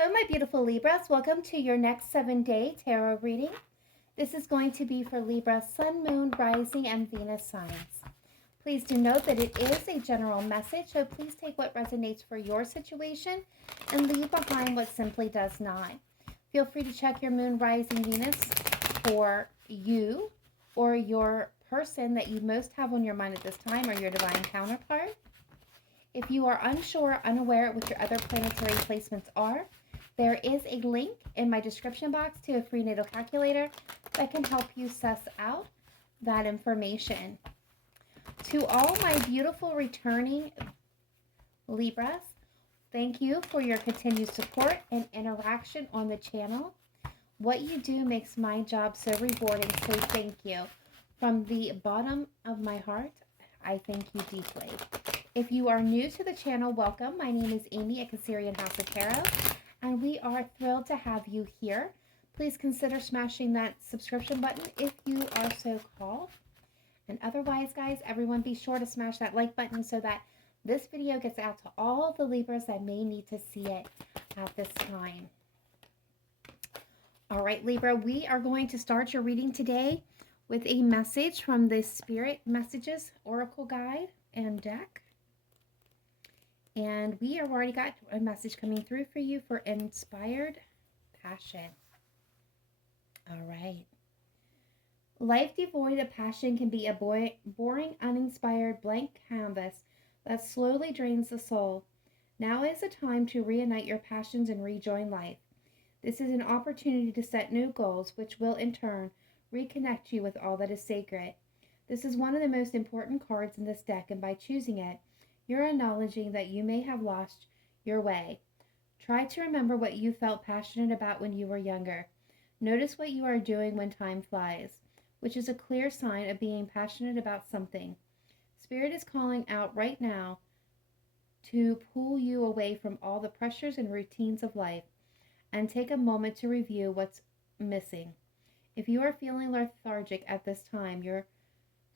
Hello, my beautiful Libras. Welcome to your next 7-day tarot reading. This is going to be for Libra, Sun, Moon, Rising, and Venus signs. Please do note that it is a general message, so please take what resonates for your situation and leave behind what simply does not. Feel free to check your Moon, Rising, Venus for you or your person that you most have on your mind at this time or your divine counterpart. If you are unsure, unaware what your other planetary placements are, there is a link in my description box to a free natal calculator that can help you suss out that information. To all my beautiful returning Libras, thank you for your continued support and interaction on the channel. What you do makes my job so rewarding, so thank you. From the bottom of my heart, I thank you deeply. If you are new to the channel, welcome. My name is Amy at Cancerianhouse Tarot, and we are thrilled to have you here. Please consider smashing that subscription button if you are so called. And otherwise, guys, everyone be sure to smash that like button so that this video gets out to all the Libras that may need to see it at this time. All right, Libra, we are going to start your reading today with a message from the Spirit Messages Oracle Guide and deck. And we have already got a message coming through for you for inspired passion. All right. Life devoid of passion can be a boring, uninspired blank canvas that slowly drains the soul. Now is the time to reunite your passions and rejoin life. This is an opportunity to set new goals, which will in turn reconnect you with all that is sacred. This is one of the most important cards in this deck, and by choosing it, you're acknowledging that you may have lost your way. Try to remember what you felt passionate about when you were younger. Notice what you are doing when time flies, which is a clear sign of being passionate about something. Spirit is calling out right now to pull you away from all the pressures and routines of life and take a moment to review what's missing. If you are feeling lethargic at this time, your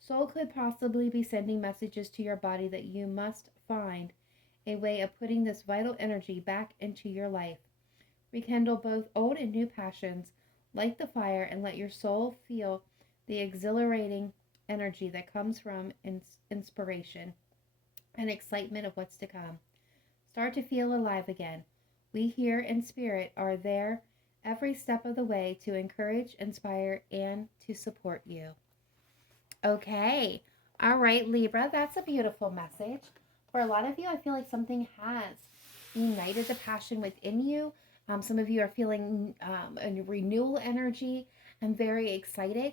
soul could possibly be sending messages to your body that you must find a way of putting this vital energy back into your life. Rekindle both old and new passions. Light the fire and let your soul feel the exhilarating energy that comes from inspiration and excitement of what's to come. Start to feel alive again. We here in Spirit are there every step of the way to encourage, inspire, and to support you. Okay. All right, Libra, that's a beautiful message. For a lot of you, I feel like something has ignited the passion within you. Some of you are feeling a renewal energy and very excited.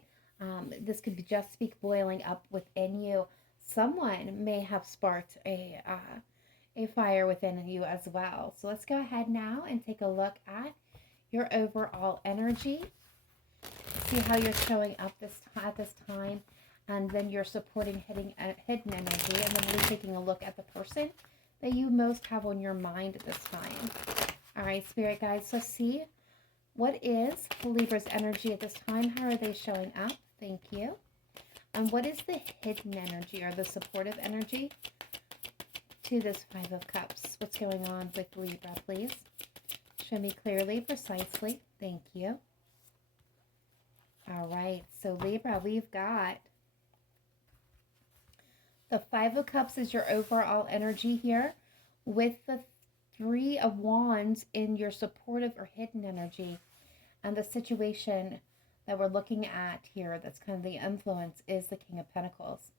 This could just be boiling up within you. Someone may have sparked a fire within you as well. So let's go ahead now and take a look at your overall energy. See how you're showing up at this time. And then you're supporting hidden energy. And then we're taking a look at the person that you most have on your mind at this time. All right, Spirit guides, let's see. What is Libra's energy at this time? How are they showing up? Thank you. And what is the hidden energy or the supportive energy to this Five of Cups? What's going on with Libra, please? Show me clearly, precisely. Thank you. All right, so Libra, we've got the Five of Cups is your overall energy here, with the Three of Wands in your supportive or hidden energy. And the situation that we're looking at here, that's kind of the influence, is the King of Pentacles.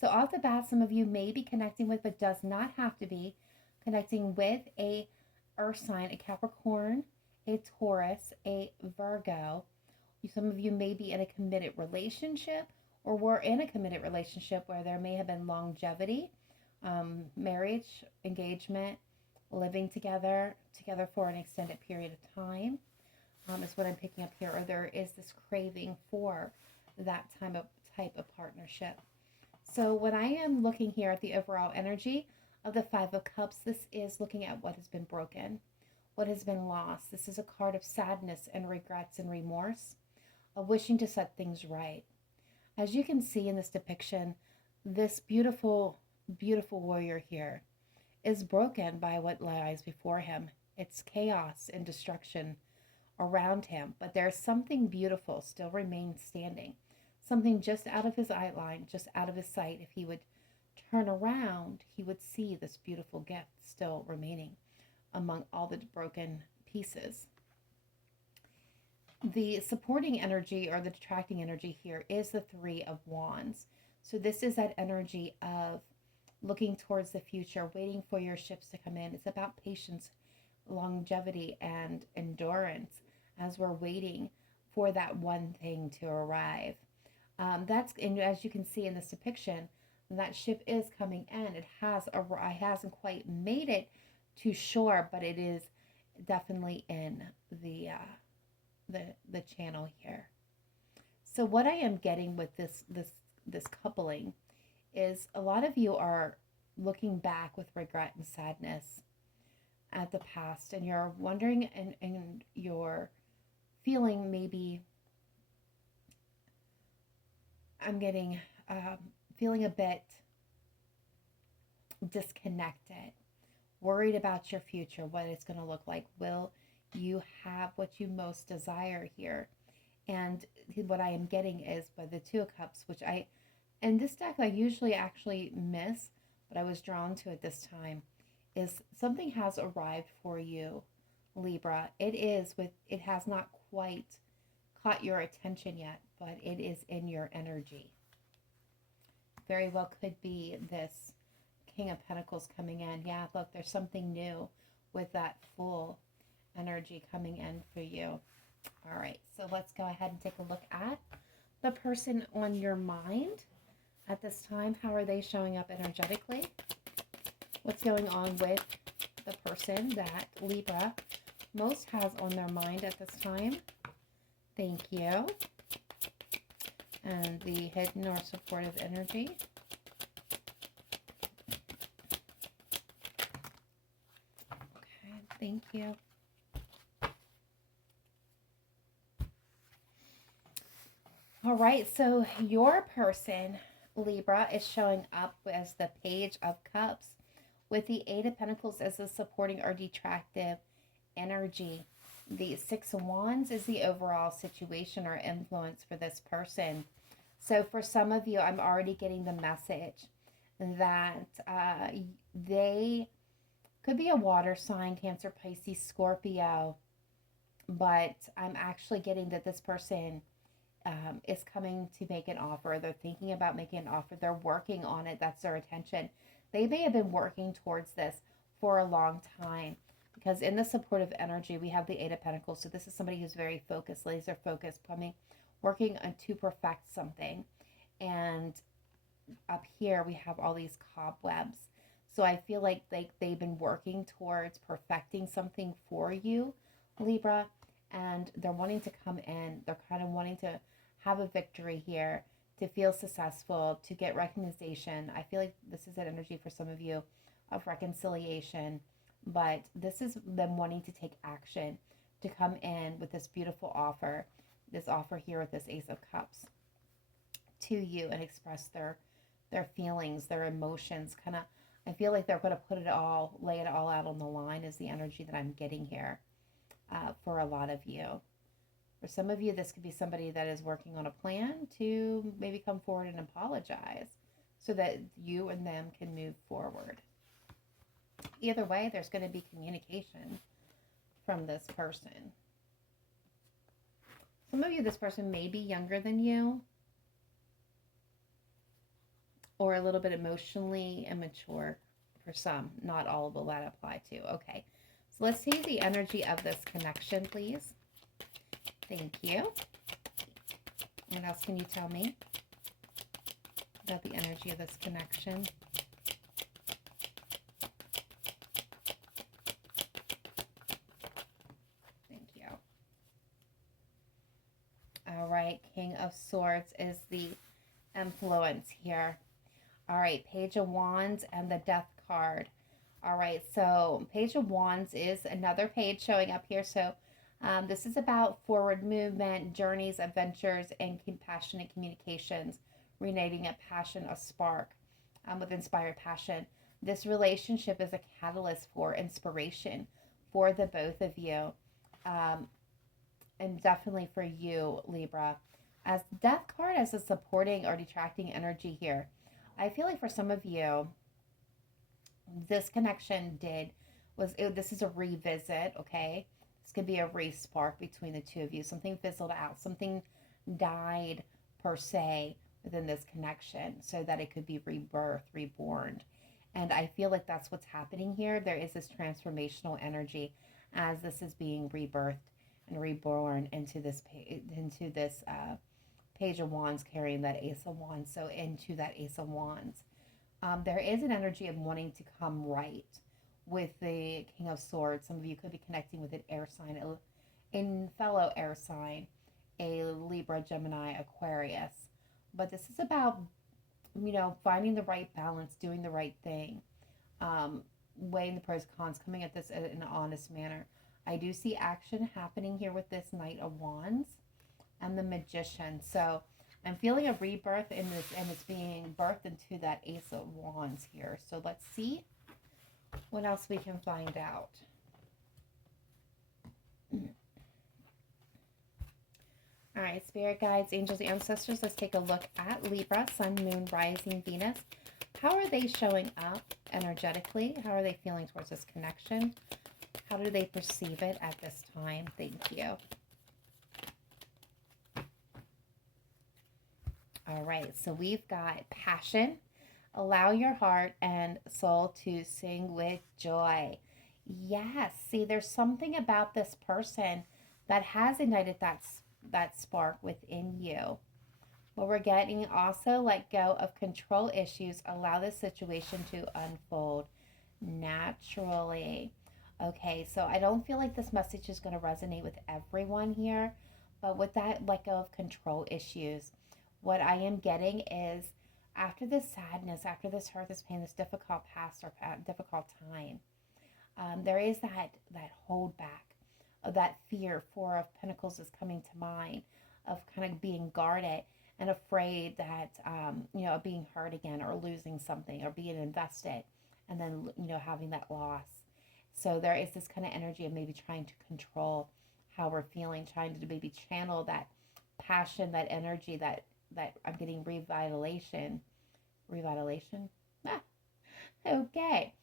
So off the bat, some of you may be connecting with, but does not have to be, connecting with a earth sign, a Capricorn, a Taurus, a Virgo. Some of you may be in a committed relationship, or were in a committed relationship where there may have been longevity, marriage, engagement, living together for an extended period of time, is what I'm picking up here. Or there is this craving for that type of partnership. So when I am looking here at the overall energy of the Five of Cups, this is looking at what has been broken, what has been lost. This is a card of sadness and regrets and remorse, of wishing to set things right. As you can see in this depiction, this beautiful, beautiful warrior here is broken by what lies before him It's chaos and destruction around him, but there's something beautiful still remains standing. Something just out of his eye line, just out of his sight. If he would turn around, he would see this beautiful gift still remaining among all the broken pieces. The supporting energy or the detracting energy here is the Three of Wands. So this is that energy of looking towards the future, waiting for your ships to come in. It's about patience, longevity, and endurance as we're waiting for that one thing to arrive. And as you can see in this depiction, that ship is coming in. It hasn't quite made it to shore, but it is definitely in the channel here. So what I am getting with this coupling is a lot of you are looking back with regret and sadness at the past, and you're wondering and you're feeling maybe I'm getting feeling a bit disconnected, worried about your future, what it's going to look like. Will you have what you most desire here? And what I am getting is by the Two of Cups, which in this deck I usually actually miss, but I was drawn to it this time, is something has arrived for you, Libra. It has not quite caught your attention yet, but it is in your energy. Very well could be this King of Pentacles coming in. Yeah, look, there's something new with that Fool energy coming in for you. All right, so let's go ahead and take a look at the person on your mind at this time. How are they showing up energetically? What's going on with the person that Libra most has on their mind at this time? Thank you. And the hidden or supportive energy. Okay, thank you. All right, so your person, Libra, is showing up as the Page of Cups with the Eight of Pentacles as the supporting or detractive energy. The Six of Wands is the overall situation or influence for this person. So for some of you, I'm already getting the message that they could be a water sign, Cancer, Pisces, Scorpio, but I'm actually getting that this person is coming to make an offer. They're thinking about making an offer. They're working on it. That's their attention. They may have been working towards this for a long time, because in the supportive energy, we have the Eight of Pentacles. So this is somebody who's very focused, laser focused, working on to perfect something. And up here, we have all these cobwebs. So I feel like they've been working towards perfecting something for you, Libra, and they're wanting to come in. They're kind of wanting to have a victory here, to feel successful, to get recognition. I feel like this is an energy for some of you of reconciliation, but this is them wanting to take action, to come in with this beautiful offer, this offer here with this Ace of Cups to you, and express their feelings, their emotions. Kind of, I feel like they're going to lay it all out on the line is the energy that I'm getting here for a lot of you. For some of you, this could be somebody that is working on a plan to maybe come forward and apologize so that you and them can move forward. Either way, there's going to be communication from this person. Some of you, this person may be younger than you, or a little bit emotionally immature for some. Not all will that apply to. Okay, so let's see the energy of this connection, please. Thank you. What else can you tell me about the energy of this connection? Thank you. All right, King of Swords is the influence here. All right, Page of Wands and the Death card. All right, so Page of Wands is another page showing up here. So this is about forward movement, journeys, adventures, and compassionate communications, reigniting a passion, a spark with inspired passion. This relationship is a catalyst for inspiration, for the both of you. And definitely for you, Libra. As the Death card as a supporting or detracting energy here, I feel like for some of you, this connection this is a revisit, okay? This could be a re-spark between the two of you. Something fizzled out, something died per se within this connection so that it could be rebirth, reborn. And I feel like that's what's happening here. There is this transformational energy as this is being rebirthed and reborn into this Page of Wands carrying that Ace of Wands. So into that Ace of Wands. There is an energy of wanting to come right with the King of Swords. Some of you could be connecting with an air sign, in fellow air sign, a Libra, Gemini, Aquarius. But this is about, finding the right balance, doing the right thing, weighing the pros and cons, coming at this in an honest manner. I do see action happening here with this Knight of Wands and the Magician. So I'm feeling a rebirth in this, and it's being birthed into that Ace of Wands here. So let's see what else we can find out. All right, spirit guides, angels, ancestors, let's take a look at Libra, Sun, Moon, Rising, Venus. How are they showing up energetically? How are they feeling towards this connection? How do they perceive it at this time? Thank you. All right, so we've got passion. Allow your heart and soul to sing with joy. Yes, see, there's something about this person that has ignited that spark within you. But we're getting also let go of control issues. Allow the situation to unfold naturally. Okay, so I don't feel like this message is going to resonate with everyone here, but with that let go of control issues, what I am getting is after this sadness, after this hurt, this pain, this difficult past or difficult time, there is that hold back of that fear. Four of Pentacles is coming to mind, of kind of being guarded and afraid that, being hurt again or losing something or being invested and then, having that loss. So there is this kind of energy of maybe trying to control how we're feeling, trying to maybe channel that passion, that energy, that I'm getting revitalization. Ah, okay.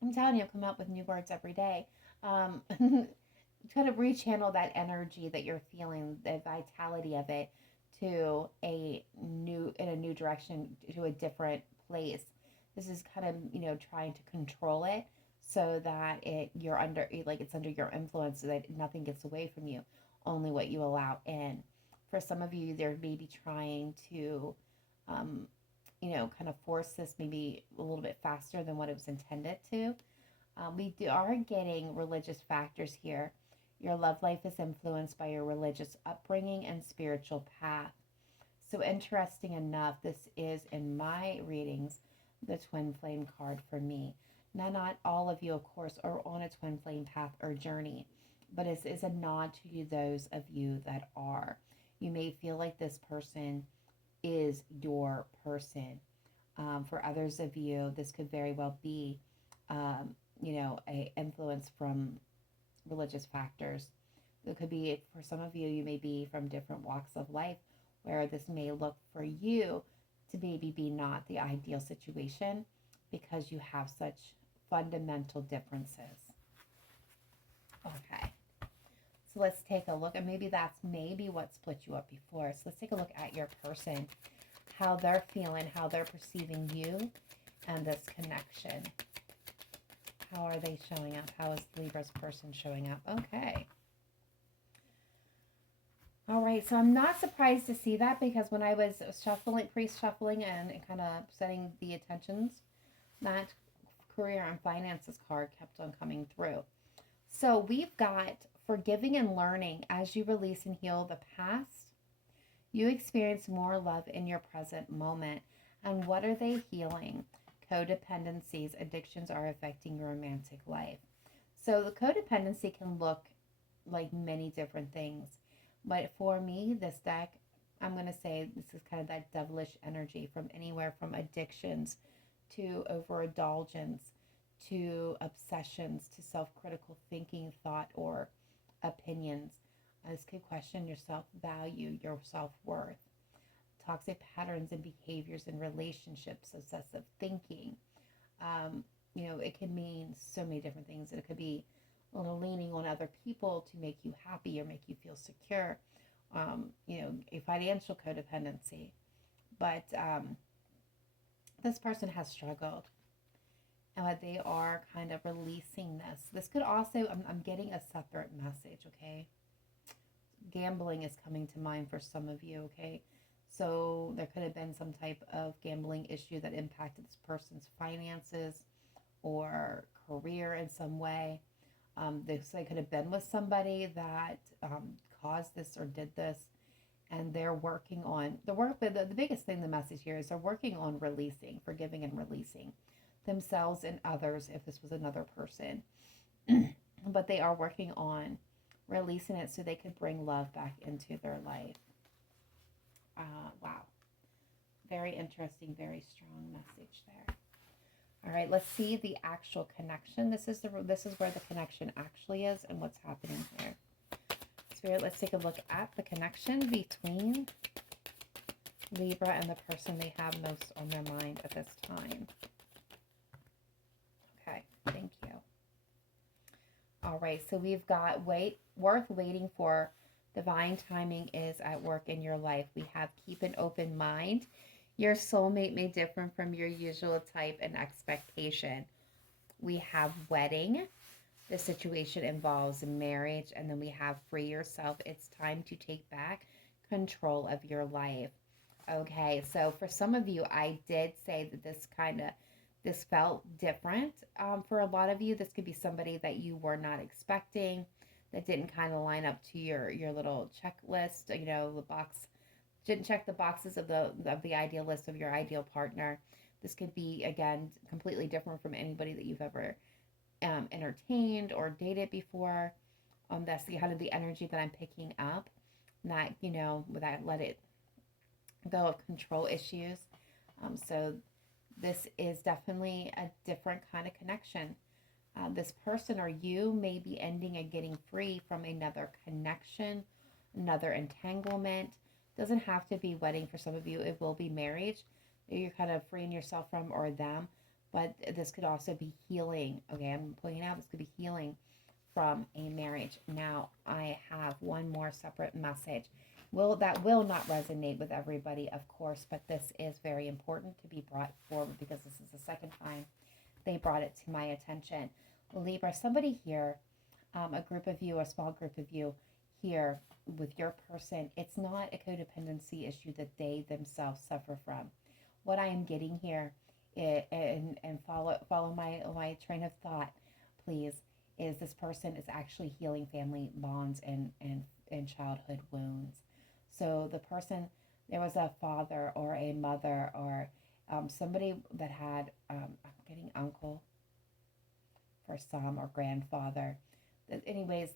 I'm telling you, I'll come up with new words every day. Kind of rechannel that energy that you're feeling, the vitality of it, to in a new direction, to a different place. This is kind of, trying to control it so that it's under your influence, so that nothing gets away from you, only what you allow in. For some of you, they're maybe trying to, kind of force this maybe a little bit faster than what it was intended to. We are getting religious factors here. Your love life is influenced by your religious upbringing and spiritual path. So interesting enough, this is in my readings, the twin flame card for me. Now, not all of you, of course, are on a twin flame path or journey, but it is a nod to those of you that are. You may feel like this person is your person. For others of you, this could very well be, a influence from religious factors. It could be, for some of you, you may be from different walks of life, where this may look for you to maybe be not the ideal situation because you have such fundamental differences. Okay. So let's take a look, and maybe that's what split you up before. So let's take a look at your person, how they're feeling, how they're perceiving you and this connection. How are they showing up? How is Libra's person showing up? Okay. All right, so I'm not surprised to see that, because when I was pre-shuffling and kind of setting the attentions, that career and finances card kept on coming through. So we've got forgiving and learning. As you release and heal the past, you experience more love in your present moment. And what are they healing? Codependencies, addictions are affecting your romantic life. So the codependency can look like many different things. But for me, this deck, I'm going to say this is kind of that devilish energy, from anywhere from addictions to overindulgence to obsessions, to self-critical thinking, thought, or opinions. This could question your self-value, your self-worth. Toxic patterns and behaviors in relationships, obsessive thinking. It can mean so many different things. It could be leaning on other people to make you happy or make you feel secure. A financial codependency. But this person has struggled, but they are kind of releasing this. This could also, I'm getting a separate message, okay? Gambling is coming to mind for some of you, okay? So there could have been some type of gambling issue that impacted this person's finances or career in some way. They could have been with somebody that caused this or did this, and they're working on the biggest thing. The message here is they're working on releasing, forgiving, and releasing themselves and others if this was another person. But they are working on releasing it so they could bring love back into their life. Wow. Very interesting, very strong message there. All right, let's see the actual connection. This is where the connection actually is and what's happening here. Spirit, let's take a look at the connection between Libra and the person they have most on their mind at this time. Okay, thank you. All right, so we've got worth waiting for. Divine timing is at work in your life. We have keep an open mind. Your soulmate may differ from your usual type and expectation. We have wedding. The situation involves marriage. And then we have free yourself. It's time to take back control of your life. Okay, so for some of you, I did say that this felt different. For a lot of you, this could be somebody that you were not expecting, that didn't kind of line up to your little checklist, the box, didn't check the boxes of the ideal list of your ideal partner. This could be, again, completely different from anybody that you've ever entertained or dated before. That's kind of the energy that I'm picking up. Not, that let it go of control issues. So this is definitely a different kind of connection. This person or you may be ending and getting free from another connection, another entanglement. Doesn't have to be wedding for some of you. It will be marriage that you're kind of freeing yourself from, or them. But this could also be healing. Okay, I'm pointing out this could be healing from a marriage. Now, I have one more separate message. That will not resonate with everybody, of course, but this is very important to be brought forward because this is the second time they brought it to my attention. Libra, somebody here, a group of you, a small group of you here with your person, it's not a codependency issue that they themselves suffer from. What I am getting here, and follow my train of thought, please, is this person is actually healing family bonds and childhood wounds. So the person, there was a father or a mother or somebody that had, I'm getting uncle for some, or grandfather. Anyways,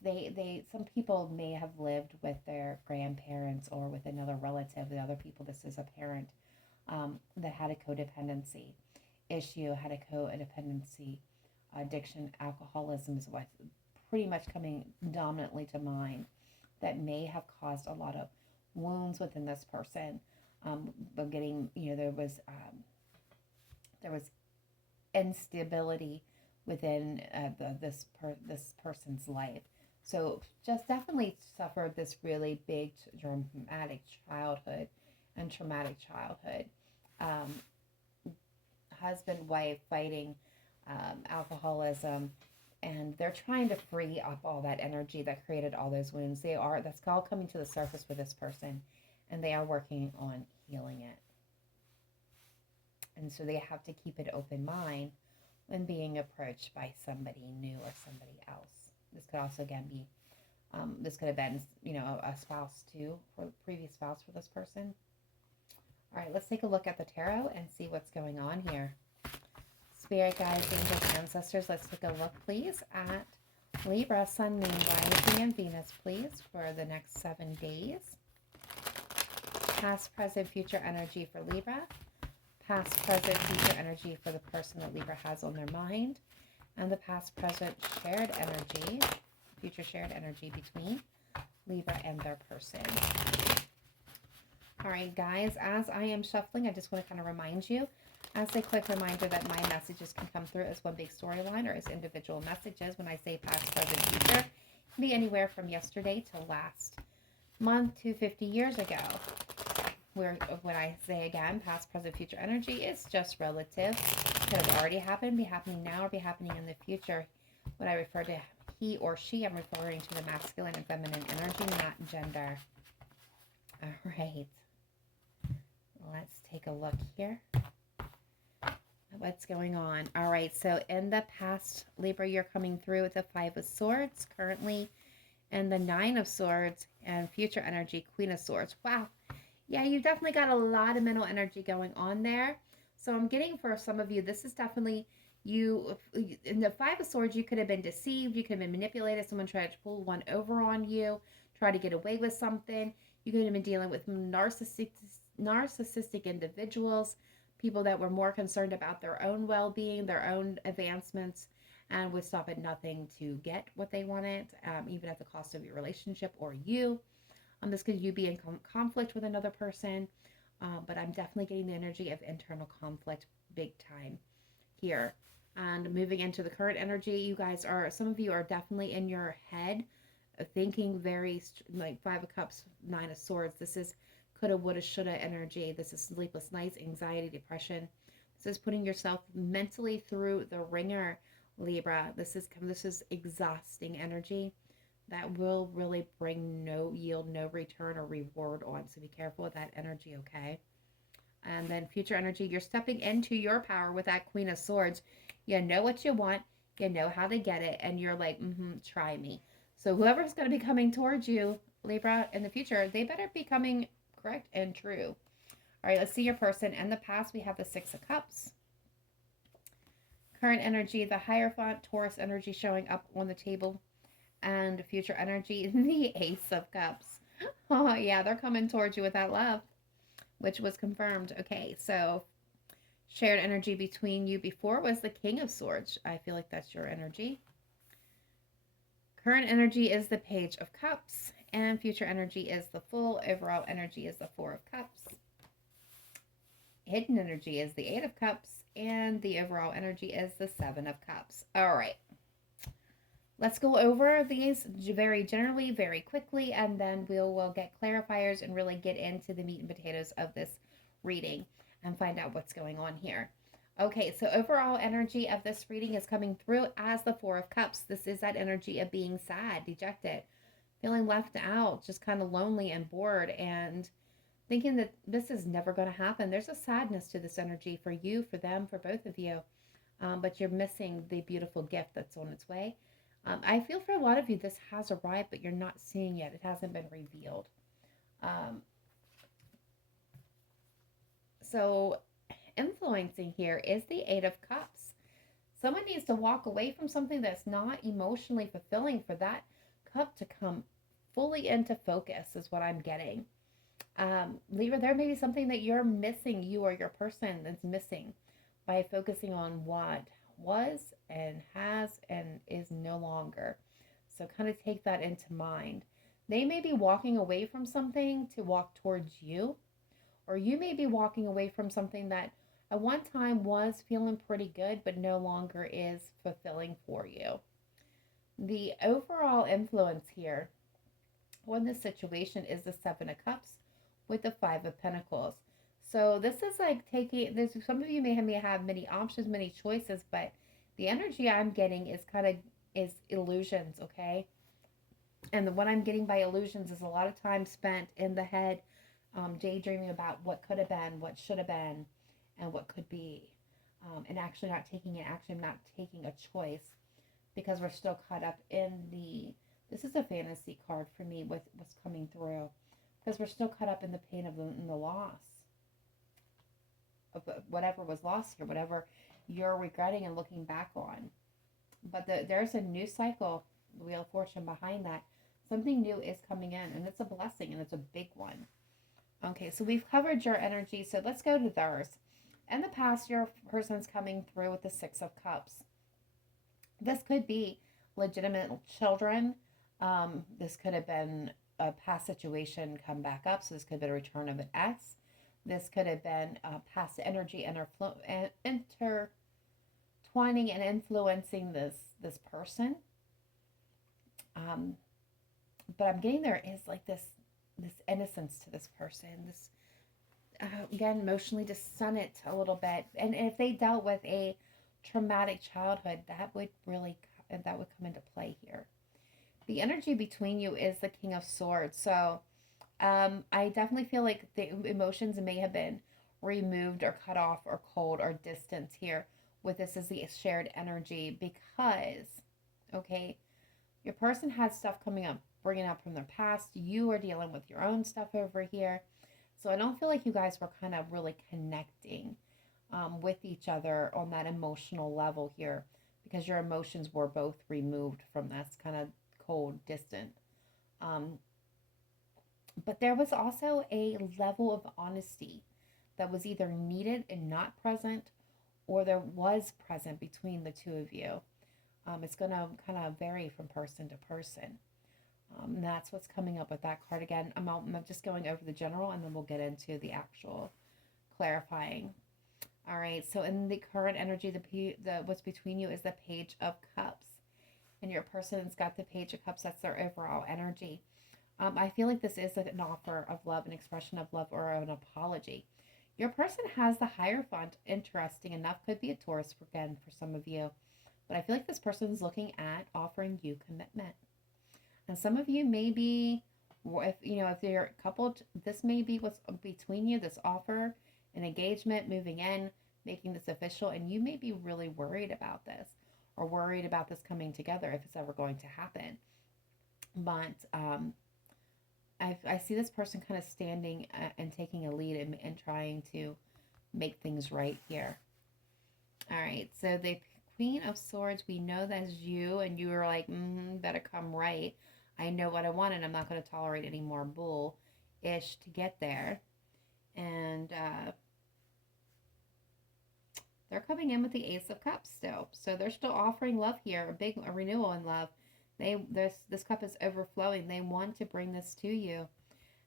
some people may have lived with their grandparents or with another relative, the other people. This is a parent that had a codependency issue, had a codependency addiction. Alcoholism is what's pretty much coming dominantly to mind, that may have caused a lot of wounds within this person. But getting, there was instability within this person's life. So just definitely suffered this really big traumatic childhood. Husband, wife fighting, alcoholism, and they're trying to free up all that energy that created all those wounds. That's all coming to the surface for this person, and they are working on healing it. And so they have to keep an open mind when being approached by somebody new or somebody else. This could also, again, be, this could have been, a spouse too, for the previous spouse for this person. All right, let's take a look at the tarot and see what's going on here. Spirit guides, angels, ancestors, let's take a look, please, at Libra, Sun, Moon, Rising, and Venus, please, for the next 7 days. Past, present, future energy for Libra. Past, present, future energy for the person that Libra has on their mind. and the past, present shared energy, future shared energy between Libra and their person. All right, guys, as I am shuffling, I just want to kind of remind you, as a quick reminder, that my messages can come through as one big storyline or as individual messages. When I say past, present, future, it can be anywhere from yesterday to last month to 50 years ago. Where when I say again, past, present, future energy, it's just relative. It could have already happened, be happening now, or be happening in the future. When I refer to he or she, I'm referring to the masculine and feminine energy, not gender. All right. Let's take a look here. What's going on? All right. So in the past, Libra, you're coming through with the 5 of Swords currently, and the 9 of Swords, and future energy, Queen of Swords. Wow. Yeah, you've definitely got a lot of mental energy going on there. So I'm getting for some of you, this is definitely you. In the 5 of Swords, you could have been deceived. You could have been manipulated. Someone tried to pull one over on you, try to get away with something. You could have been dealing with narcissistic individuals, people that were more concerned about their own well-being, their own advancements, and would stop at nothing to get what they wanted, even at the cost of your relationship or you. This could you be in conflict with another person, but I'm definitely getting the energy of internal conflict big time here. And moving into the current energy, you guys are, some of you are definitely in your head thinking very, like 5 of Cups, 9 of Swords. This is coulda, woulda, shoulda energy. This is sleepless nights, anxiety, depression. This is putting yourself mentally through the ringer, Libra. This is exhausting energy that will really bring no yield, no return or reward on. So be careful with that energy, okay? And then future energy, you're stepping into your power with that Queen of Swords. You know what you want, you know how to get it, and you're like, try me. So whoever's going to be coming towards you, Libra, in the future, they better be coming correct and true. All right, let's see your person. In the past, we have the 6 of Cups. Current energy, the Hierophant, Taurus energy showing up on the table. And future energy, the Ace of Cups. Oh, yeah, they're coming towards you with that love, which was confirmed. Okay, so shared energy between you before was the King of Swords. I feel like that's your energy. Current energy is the Page of Cups, and future energy is the Fool. Overall energy is the 4 of Cups. Hidden energy is the 8 of Cups, and the overall energy is the 7 of Cups. All right. Let's go over these very generally, very quickly, and then we'll get clarifiers and really get into the meat and potatoes of this reading and find out what's going on here. Okay, so overall energy of this reading is coming through as the 4 of Cups. This is that energy of being sad, dejected, feeling left out, just kind of lonely and bored, and thinking that this is never going to happen. There's a sadness to this energy for you, for them, for both of you, but you're missing the beautiful gift that's on its way. I feel for a lot of you this has arrived, but you're not seeing it. It hasn't been revealed. So influencing here is the 8 of Cups. Someone needs to walk away from something that's not emotionally fulfilling for that cup to come fully into focus is what I'm getting. Libra, there may be something that you're missing, you or your person that's missing by focusing on what was and has and is no longer. So kind of take that into mind. They may be walking away from something to walk towards you, or you may be walking away from something that at one time was feeling pretty good but no longer is fulfilling for you. The overall influence here on this situation is the 7 of Cups with the 5 of Pentacles. So this is like taking, there's some of you may have many options, many choices, but the energy I'm getting is is illusions, okay? And what I'm getting by illusions is a lot of time spent in the head, daydreaming about what could have been, what should have been, and what could be, and actually not taking an action, not taking a choice, because we're still caught up in this is a fantasy card for me with what's coming through, because we're still caught up in the pain of the loss of whatever was lost or whatever you're regretting and looking back on. But there's a new cycle, the Wheel of Fortune behind that. Something new is coming in, and it's a blessing, and it's a big one. Okay, so we've covered your energy, so let's go to theirs. In the past, your person's coming through with the 6 of Cups. This could be legitimate children. This could have been a past situation come back up. So this could have been a return of an ex. This could have been past energy intertwining and influencing this person. Um, but I'm getting there is like this innocence to this person. This again emotionally dissonant a little bit, and if they dealt with a traumatic childhood, that would come into play here. The energy between you is the King of Swords. So I definitely feel like the emotions may have been removed or cut off or cold or distant here with this as the shared energy because, okay, your person has stuff coming up, bringing up from their past. You are dealing with your own stuff over here. So I don't feel like you guys were kind of really connecting with each other on that emotional level here because your emotions were both removed from this kind of cold, distant. Um, but there was also a level of honesty that was either needed and not present, or there was present between the two of you. It's going to kind of vary from person to person. That's what's coming up with that card again. I'm just going over the general and then we'll get into the actual clarifying. All right, so in the current energy, the what's between you is the Page of Cups. And your person's got the Page of Cups. That's their overall energy. I feel like this is an offer of love, an expression of love, or an apology. Your person has the Hierophant. Interesting enough. Could be a Taurus again for some of you. But I feel like this person's looking at offering you commitment. And some of you may be, if they're coupled, this may be what's between you, this offer, an engagement, moving in, making this official. And you may be really worried about this or worried about this coming together if it's ever going to happen. But I see this person kind of standing and taking a lead and trying to make things right here. All right, so the Queen of Swords, we know that's you, and you were like, better come right. I know what I want, and I'm not going to tolerate any more bull-ish to get there. And they're coming in with the Ace of Cups still. So they're still offering love here, a renewal in love. This cup is overflowing. They want to bring this to you.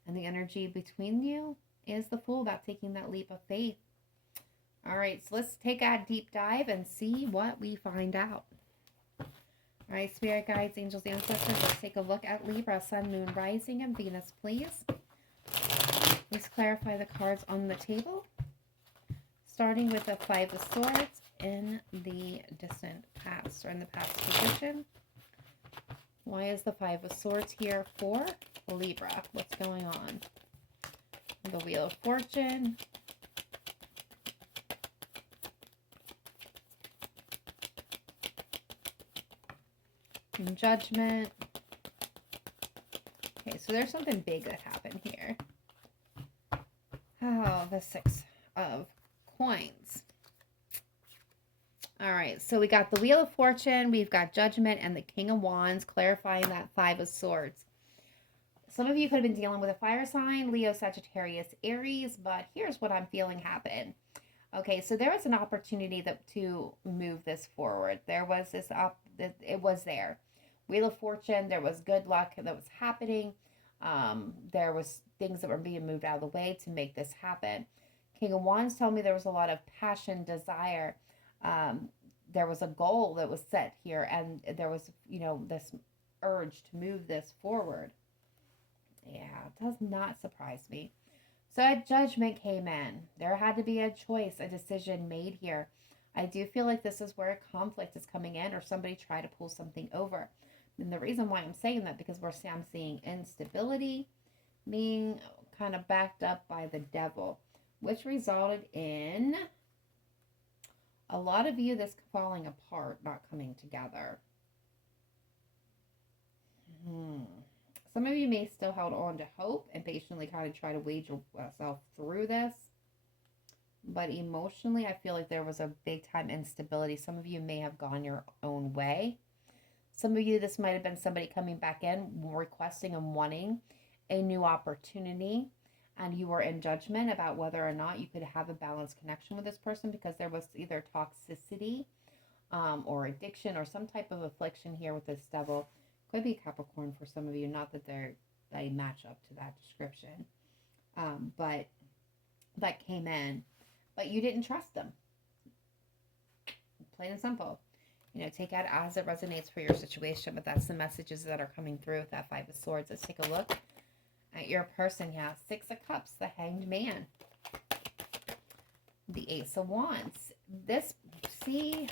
And the energy between you is the Fool, about taking that leap of faith. All right, so let's take a deep dive and see what we find out. All right, Spirit Guides, Angels, Ancestors, let's take a look at Libra, Sun, Moon, Rising, and Venus, please. Let's clarify the cards on the table. Starting with the Five of Swords in the distant past, or in the past position. Why is the Five of Swords here for Libra? What's going on? The Wheel of Fortune. And Judgment. Okay, so there's something big that happened here. Oh, the Six of Coins. All right, so we got the Wheel of Fortune, we've got Judgment, and the King of Wands, clarifying that Five of Swords. Some of you could have been dealing with a fire sign, Leo, Sagittarius, Aries, but here's what I'm feeling happen. Okay, so there was an opportunity to move this forward. There was it was there. Wheel of Fortune, there was good luck that was happening. There was things that were being moved out of the way to make this happen. King of Wands told me there was a lot of passion, desire. There was a goal that was set here, and there was, this urge to move this forward. Yeah, it does not surprise me. So a Judgment came in. There had to be a choice, a decision made here. I do feel like this is where a conflict is coming in, or somebody tried to pull something over. And the reason why I'm saying that, because I'm seeing instability being kind of backed up by the Devil, which resulted in a lot of you this falling apart, not coming together. Some of you may still hold on to hope and patiently kind of try to wade yourself through this. But emotionally, I feel like there was a big time instability. Some of you may have gone your own way. Some of you, this might have been somebody coming back in, requesting and wanting a new opportunity. And you were in judgment about whether or not you could have a balanced connection with this person, because there was either toxicity or addiction or some type of affliction here with this devil. Could be Capricorn for some of you. Not that they match up to that description. But that came in. But you didn't trust them. Plain and simple. You know, take out as it resonates for your situation. But that's the messages that are coming through with that Five of Swords. Let's take a look at your person. Yeah, Six of Cups, the Hanged Man, the Ace of Wands. This, see,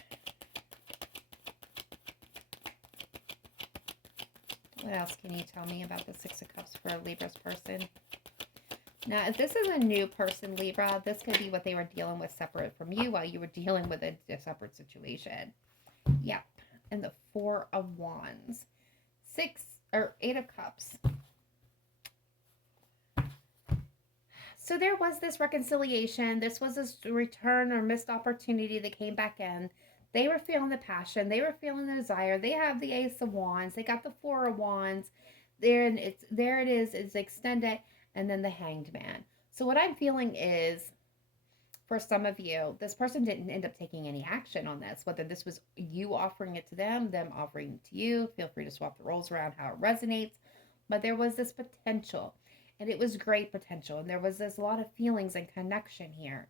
what else can you tell me about the Six of Cups for Libra's person? Now, if this is a new person, Libra, this could be what they were dealing with separate from you while you were dealing with a separate situation. Yep. And the Four of Wands. Eight of Cups. So there was this reconciliation. This was a return or missed opportunity that came back in. They were feeling the passion. They were feeling the desire. They have the Ace of Wands. They got the Four of Wands. There it is. It's extended. And then the Hanged Man. So what I'm feeling is, for some of you, this person didn't end up taking any action on this. Whether this was you offering it to them offering it to you. Feel free to swap the roles around how it resonates. But there was this potential. And it was great potential. And there was this lot of feelings and connection here.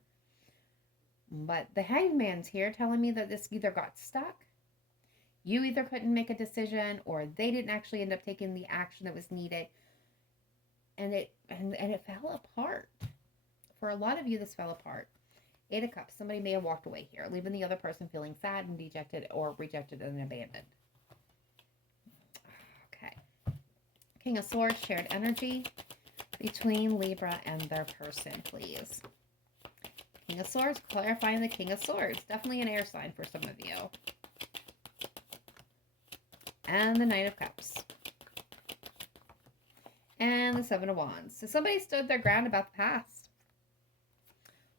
But the Hanged Man's here telling me that this either got stuck. You either couldn't make a decision, or they didn't actually end up taking the action that was needed. And it fell apart. For a lot of you, this fell apart. Eight of Cups. Somebody may have walked away here, leaving the other person feeling sad and dejected or rejected and abandoned. Okay. King of Swords, shared energy between Libra and their person, please. King of Swords, clarifying the King of Swords. Definitely an air sign for some of you. And the Knight of Cups. And the Seven of Wands. So somebody stood their ground about the past.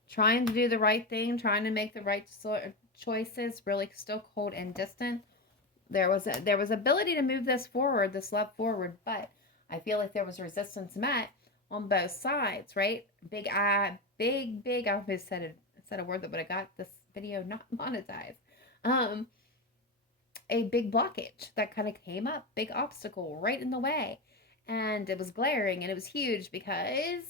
Trying to do the right thing, trying to make the right choices, really still cold and distant. There was ability to move this forward, this love forward, but I feel like there was resistance met on both sides, right? Big, I almost said a word that would have got this video not monetized. A big blockage that kind of came up, big obstacle right in the way. And it was glaring and it was huge because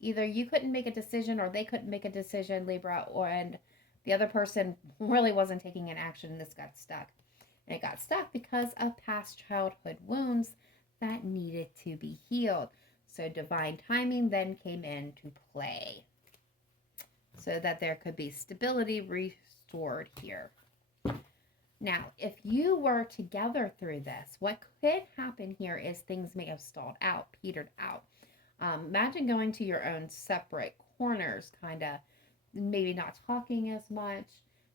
either you couldn't make a decision or they couldn't make a decision, Libra, and the other person really wasn't taking an action and this got stuck. And it got stuck because of past childhood wounds that needed to be healed. So divine timing then came into play so that there could be stability restored here. Now, if you were together through this, what could happen here is things may have stalled out, petered out. Imagine going to your own separate corners, kind of maybe not talking as much,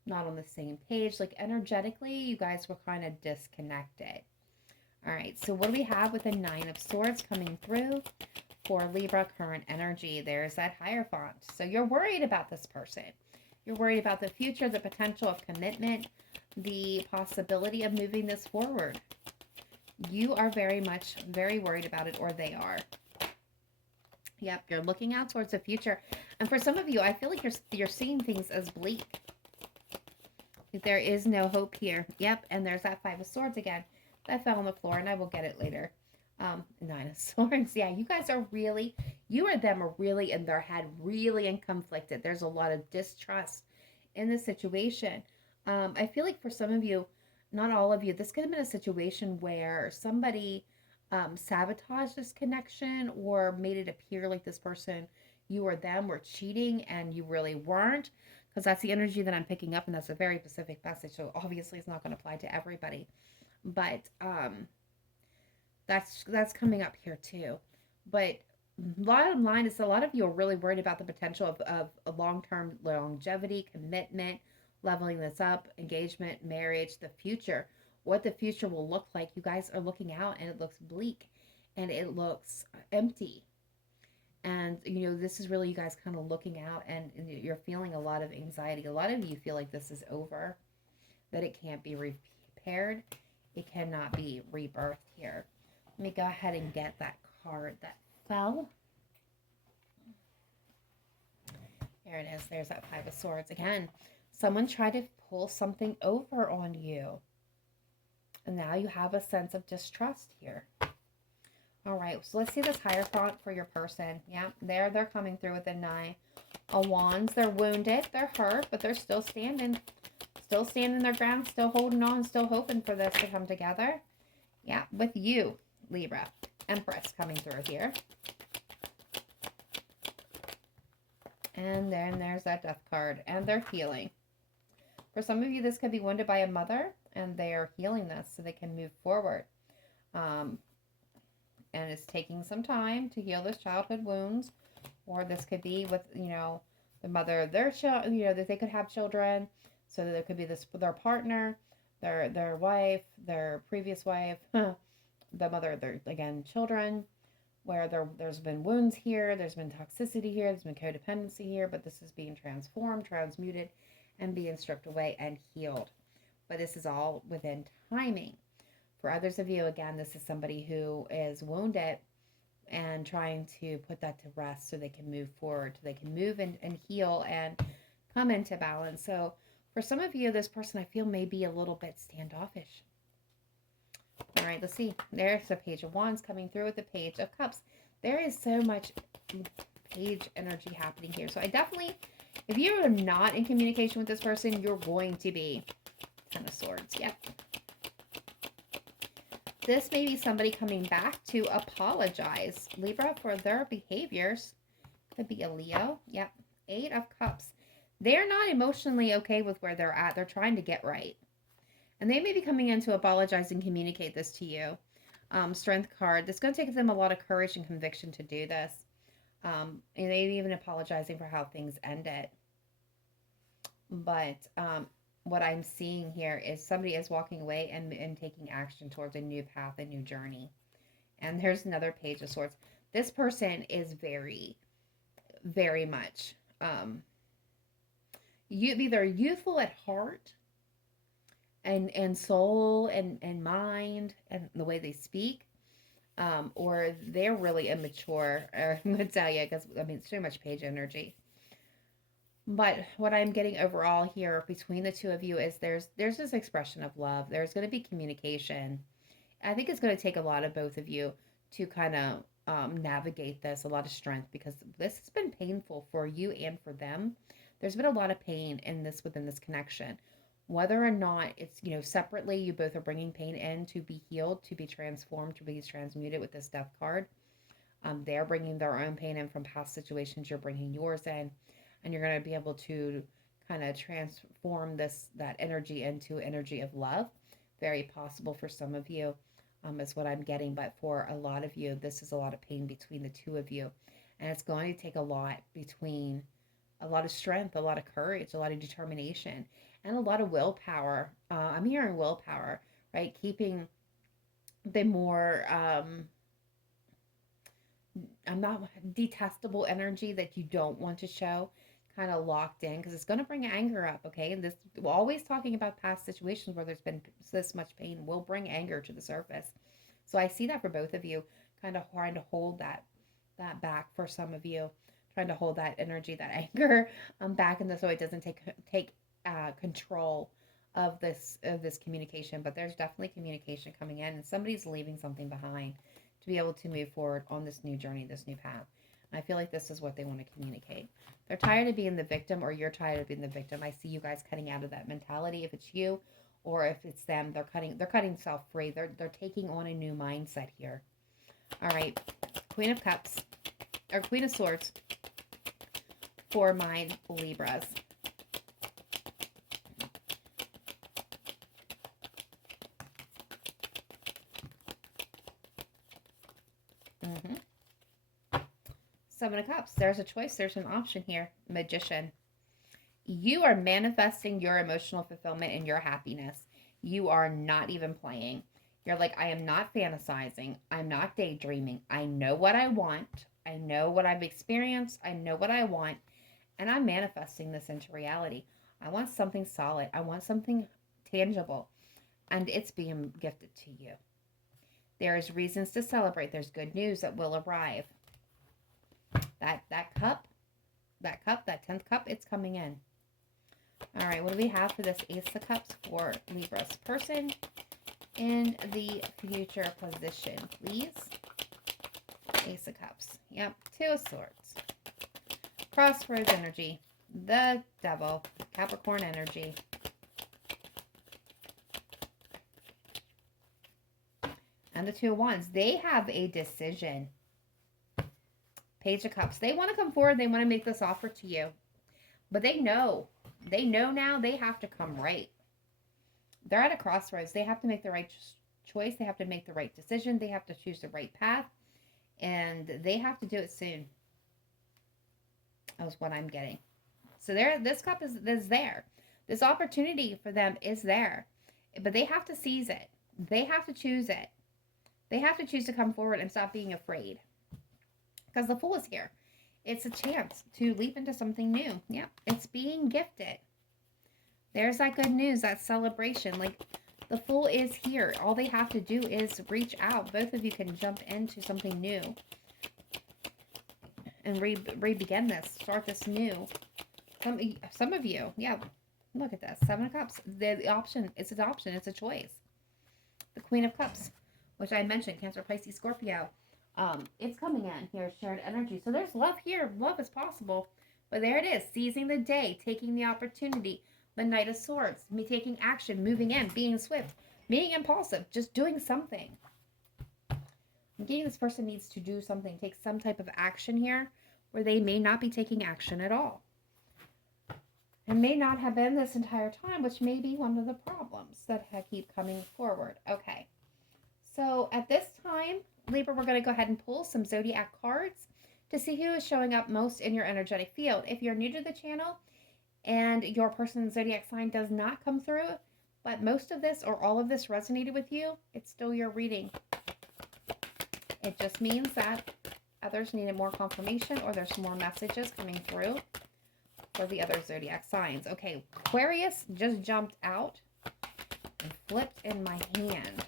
not on the same page. Like energetically, you guys were kind of disconnected. All right, so what do we have with the Nine of Swords coming through for Libra current energy? There's that Hierophant. So you're worried about this person. You're worried about the future, the potential of commitment, the possibility of moving this forward. You are very worried about it, or they are. Yep, you're looking out towards the future. And for some of you, I feel like you're seeing things as bleak. There is no hope here. Yep, and there's that Five of Swords again. That fell on the floor, and I will get it later. Nine of Swords. Yeah, you guys are really, you or them are really in their head, really in conflicted. There's a lot of distrust in this situation. I feel like for some of you, not all of you, this could have been a situation where somebody sabotaged this connection or made it appear like this person, you or them, were cheating and you really weren't, because that's the energy that I'm picking up, and that's a very specific message, so obviously it's not going to apply to everybody. But that's coming up here too. But bottom line is a lot of you are really worried about the potential of a long-term longevity, commitment, leveling this up, engagement, marriage, the future. What the future will look like. You guys are looking out and it looks bleak and it looks empty. And, you know, this is really you guys kind of looking out, and you're feeling a lot of anxiety. A lot of you feel like this is over, that it can't be repaired. It cannot be rebirthed here. Let me go ahead and get that card that fell. There it is. There's that Five of Swords. Again, someone tried to pull something over on you. And now you have a sense of distrust here. All right, so let's see this Hierophant for your person. Yeah, they're coming through with a 9 of Wands. They're wounded, they're hurt, but they're still standing their ground, still holding on, still hoping for this to come together. Yeah, with you, Libra. Empress coming through here. And then there's that Death card, and they're healing. For some of you, this could be wounded by a mother, and they are healing this so they can move forward. And it's taking some time to heal those childhood wounds. Or this could be with, the mother of their child, that they could have children. So there could be this, their partner, their wife, their previous wife, the mother of their, again, children, where there's been wounds here, there's been toxicity here, there's been codependency here, but this is being transformed, transmuted, and being stripped away and healed. But this is all within timing. For others of you, again, this is somebody who is wounded and trying to put that to rest so they can move forward, so they can move and heal and come into balance. So for some of you, this person I feel may be a little bit standoffish. All right, let's see. There's the Page of Wands coming through with the Page of Cups. There is so much Page energy happening here. So I definitely, if you're not in communication with this person, you're going to be Ten of Swords. Yep. This may be somebody coming back to apologize, Libra, for their behaviors. Could be a Leo. Yep. 8 of Cups. They're not emotionally okay with where they're at. They're trying to get right. And they may be coming in to apologize and communicate this to you. Strength card. It's going to take them a lot of courage and conviction to do this. And they even apologizing for how things ended. But what I'm seeing here is somebody is walking away and taking action towards a new path, a new journey. And there's another Page of Swords. This person is very, very much either youthful at heart and soul and mind and the way they speak, or they're really immature. I'm going to tell you, because it's too much Page energy. But what I'm getting overall here between the two of you is there's this expression of love. There's going to be communication. I think it's going to take a lot of both of you to kind of navigate this, a lot of strength, because this has been painful for you and for them. There's been a lot of pain within this connection. Whether or not it's, separately, you both are bringing pain in to be healed, to be transformed, to be transmuted with this Death card. They're bringing their own pain in from past situations. You're bringing yours in. And you're going to be able to kind of transform that energy into energy of love. Very possible for some of you, is what I'm getting. But for a lot of you, this is a lot of pain between the two of you. And it's going to take a lot of strength, a lot of courage, a lot of determination, and a lot of willpower. I'm hearing willpower, right? Keeping the more not detestable energy that you don't want to show kind of locked in, because it's going to bring anger up, okay? And this, we're always talking about past situations where there's been this much pain will bring anger to the surface. So I see that for both of you, kind of trying to hold that back. For some of you, trying to hold that energy, that anger back in this, so it doesn't take control of this communication. But there's definitely communication coming in, and somebody's leaving something behind to be able to move forward on this new journey, this new path. And I feel like this is what they want to communicate. They're tired of being the victim, or you're tired of being the victim. I see you guys cutting out of that mentality. If it's you or if it's them, they're cutting self free. They're taking on a new mindset here. All right, Queen of Cups, or Queen of Swords for my Libras. Seven of Cups. There's a choice. There's an option here. Magician. You are manifesting your emotional fulfillment and your happiness. You are not even playing. You're like, I am not fantasizing. I'm not daydreaming. I know what I want. I know what I've experienced. I know what I want. And I'm manifesting this into reality. I want something solid. I want something tangible. And it's being gifted to you. There is reasons to celebrate. There's good news that will arrive. That 10th cup, it's coming in. All right, what do we have for this Ace of Cups for Libra's person in the future position, please? Ace of Cups. Yep, Two of Swords. Crossroads energy. The Devil. Capricorn energy. And the Two of Wands. They have a decision. Page of Cups. They want to come forward. They want to make this offer to you. But they know. They know now they have to come right. They're at a crossroads. They have to make the right choice. They have to make the right decision. They have to choose the right path. And they have to do it soon. That's what I'm getting. So this cup is there. This opportunity for them is there. But they have to seize it. They have to choose it. They have to choose to come forward and stop being afraid. Because the Fool is here. It's a chance to leap into something new. Yeah, it's being gifted. There's that good news, that celebration. Like, the Fool is here. All they have to do is reach out. Both of you can jump into something new. And re-begin this. Start this new. Some of you, yeah, look at this. Seven of Cups. The option, it's an option. It's a choice. The Queen of Cups, which I mentioned, Cancer, Pisces, Scorpio. It's coming in here, shared energy. So there's love here. Love is possible. But there it is. Seizing the day. Taking the opportunity. The Knight of Swords. Me taking action. Moving in. Being swift. Being impulsive. Just doing something. I'm getting this person needs to do something. Take some type of action here. Where they may not be taking action at all. And may not have been this entire time. Which may be one of the problems that keep coming forward. Okay. So at this time, Libra, we're going to go ahead and pull some zodiac cards to see who is showing up most in your energetic field. If you're new to the channel and your person's zodiac sign does not come through, but most of this or all of this resonated with you, it's still your reading. It just means that others needed more confirmation or there's more messages coming through for the other zodiac signs. Okay, Aquarius just jumped out and flipped in my hand.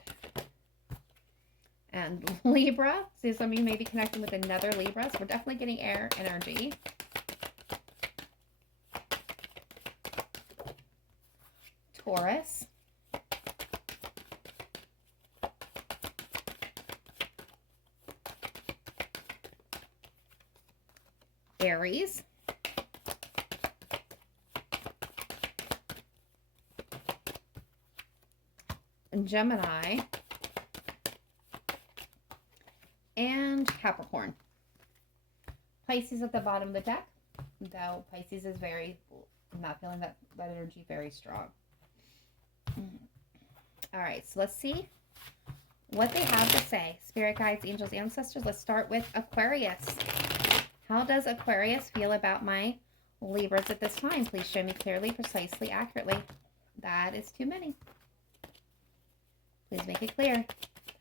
And Libra, so some of you may be connecting with another Libra. So we're definitely getting air energy. Taurus. Aries. And Gemini. And Capricorn. Pisces at the bottom of the deck. Though Pisces is I'm not feeling that energy very strong. All right, so let's see what they have to say. Spirit guides, angels, ancestors. Let's start with Aquarius. How does Aquarius feel about my Libras at this time? Please show me clearly, precisely, accurately. That is too many. Please make it clear.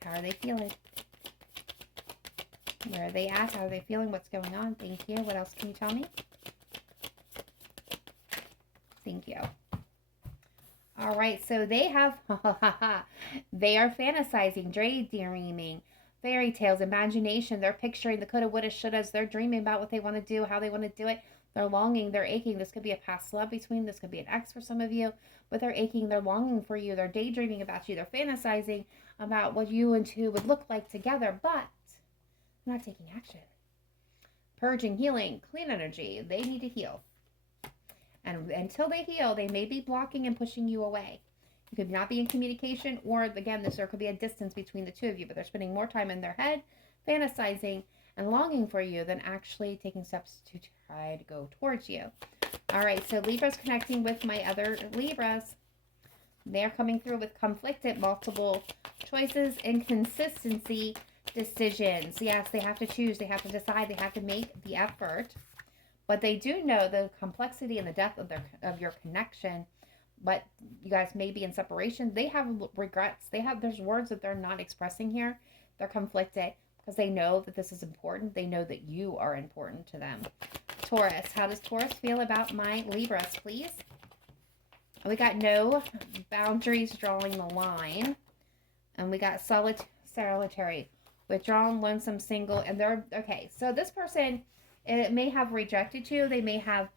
How are they feeling? Where are they at? How are they feeling? What's going on? Thank you. What else can you tell me? Thank you. All right. So they have, they are fantasizing, daydreaming, fairy tales, imagination. They're picturing the coulda, woulda, shouldas. They're dreaming about what they want to do, how they want to do it. They're longing. They're aching. This could be a past love between. This could be an ex for some of you. But they're aching. They're longing for you. They're daydreaming about you. They're fantasizing about what you and two would look like together. But not taking action. Purging, healing, clean energy. They need to heal. And until they heal, they may be blocking and pushing you away. You could not be in communication, or again, there could be a distance between the two of you, but they're spending more time in their head, fantasizing and longing for you than actually taking steps to try to go towards you. All right, so Libra's connecting with my other Libras. They're coming through with conflicted, multiple choices, inconsistency, decisions. Yes, they have to choose, they have to decide, they have to make the effort. But they do know the complexity and the depth of your connection. But you guys may be in separation. They have regrets. There's words that they're not expressing here. They're conflicted because they know that this is important. They know that you are important to them. Taurus. How does Taurus feel about my Libras, please? We got no boundaries, drawing the line. And we got solitary, withdrawn, lonesome, single. And they're, okay, so this person, it may have rejected you. They may have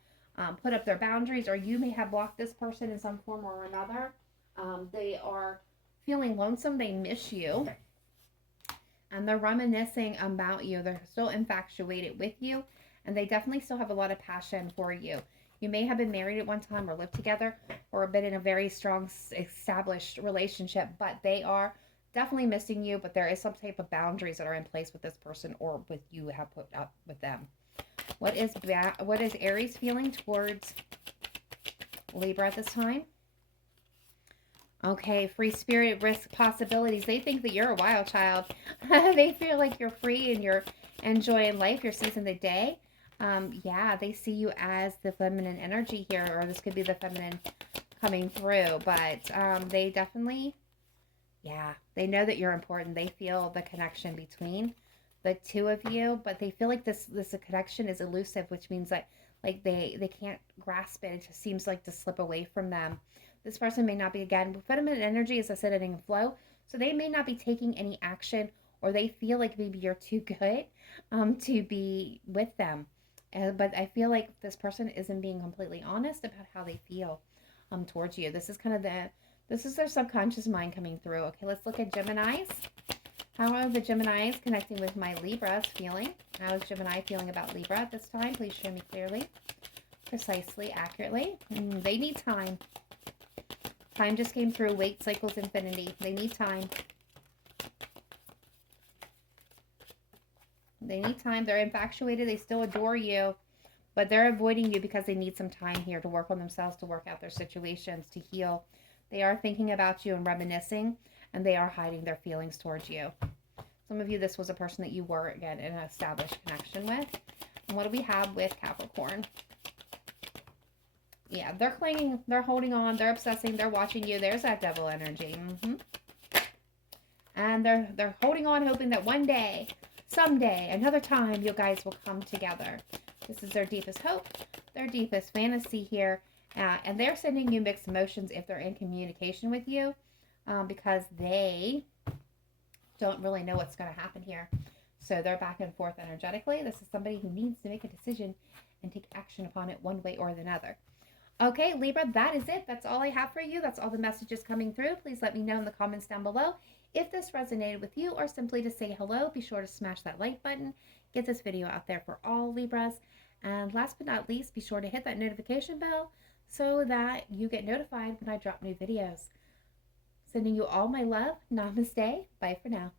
put up their boundaries, or you may have blocked this person in some form or another. They are feeling lonesome. They miss you. And they're reminiscing about you. They're still infatuated with you. And they definitely still have a lot of passion for you. You may have been married at one time or lived together or been in a very strong established relationship, but they are definitely missing you. But there is some type of boundaries that are in place with this person or with you have put up with them. What is Aries feeling towards Libra at this time? Okay, free spirit, risk, possibilities. They think that you're a wild child. They feel like you're free and you're enjoying life. You're seizing the day. Yeah, they see you as the feminine energy here, or this could be the feminine coming through. But they definitely, yeah, they know that you're important. They feel the connection between the two of you, but they feel like this connection is elusive, which means that like they can't grasp it. It just seems like to slip away from them. This person may not be, again, feminine energy is ascending flow, so they may not be taking any action, or they feel like maybe you're too good to be with them. But I feel like this person isn't being completely honest about how they feel towards you. This is kind of this is their subconscious mind coming through. Okay, let's look at Geminis. How are the Geminis connecting with my Libras feeling? How is Gemini feeling about Libra at this time? Please show me clearly, precisely, accurately. They need time. Time just came through. Wait cycles infinity. They need time. They need time. They're infatuated. They still adore you, but they're avoiding you because they need some time here to work on themselves, to work out their situations, to heal. They are thinking about you and reminiscing, and they are hiding their feelings towards you. Some of you, this was a person that you were, again, in an established connection with. And what do we have with Capricorn? Yeah, they're clinging, they're holding on, they're obsessing, they're watching you. There's that devil energy. And they're holding on, hoping that one day, someday, another time, you guys will come together. This is their deepest hope, their deepest fantasy here. And they're sending you mixed emotions if they're in communication with you, because they don't really know what's going to happen here. So they're back and forth energetically. This is somebody who needs to make a decision and take action upon it one way or another. Okay, Libra, that is it. That's all I have for you. That's all the messages coming through. Please let me know in the comments down below if this resonated with you, or simply to say hello. Be sure to smash that like button. Get this video out there for all Libras. And last but not least, be sure to hit that notification bell so that you get notified when I drop new videos. Sending you all my love. Namaste. Bye for now.